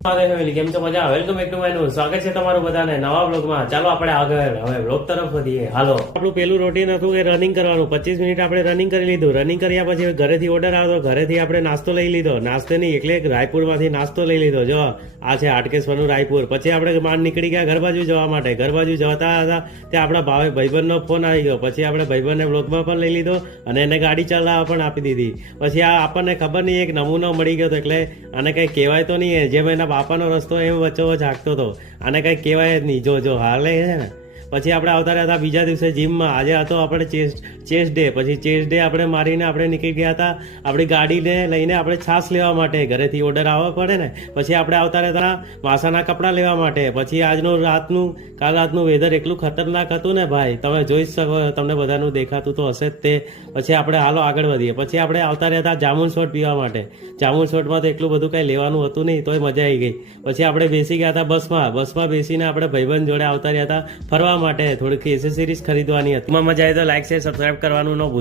કેમ છો? મજા? Welcome back to my new. સ્વાગત છે તમારું બધાને નવા બ્લોગમાં. ચાલો આપણે આગળ હવે બ્લોગ તરફ વધીએ. હાલો, આપણું પેલું રૂટીન હતું કે રનિંગ કરવાનું. 25 મિનિટ આપણે રનિંગ કરી લીધું. રનિંગ કર્યા પછી ઘરેથી ઓર્ડર આવ્યો, ઘરેથી આપણે નાસ્તો લઈ લીધો. નાસ્તો નહીં એટલે રાયપુરમાંથી નાસ્તો લઈ લીધો. જો આ છે હાટકેશ્વરનું રાયપુર. પછી આપણે માંડ નીકળી ગયા ઘર બાજુ જવા માટે. ઘર બાજુ જતા હતા ત્યાં આપણા ભાઈબંધનો ફોન આવી ગયો. પછી આપણે ભાઈબંધને બ્લોગમાં પણ લઈ લીધો અને એને ગાડી ચલાવવા પણ આપી દીધી. પછી આ આપણને ખબર નહીં એક નમૂનો મળી ગયો હતો, એટલે આને કઈ કહેવાય તો નહીં. જેમ એના બાપાનો રસ્તો એમ વચ્ચોવચ હાંકતો હતો. આને કઈ કહેવાય જ નહીં. જો હાલે છે ને. પછી આપણે આવતા રહ્યા હતા બીજા દિવસે જીમમાં. આજે હતો આપણે ચેસ્ટ ડે. પછી ચેસ્ટ ડે આપણે મારીને આપણે નીકળી ગયા હતા આપણી ગાડીને લઈને આપણે છાશ લેવા માટે. ઘરેથી ઓર્ડર આવવા પડે ને. પછી આપણે આવતા રહેતા માસાના કપડાં લેવા માટે. પછી કાલ રાતનું વેધર એટલું ખતરનાક હતું ને ભાઈ, તમે જોઈ શકો, તમને બધાનું દેખાતું તો હશે જ તે. પછી આપણે હાલો આગળ વધીએ. પછી આપણે આવતા રહેતા જામુન શોટ પીવા માટે. જામુન શોટમાં તો એટલું બધું કઈ લેવાનું હતું નહીં, તોય મજા આવી ગઈ. પછી આપણે બેસી ગયા હતા બસમાં બેસીને આપણે ભાઈબંધ જોડે આવતા રહ્યા હતા ફરવા માટે. થોડીક એસેસરીઝ ખરીદવાની હતી. મજા આવી તો લાઈક શેર સબસ્ક્રાઇબ કરવાનું ન ભૂલતા.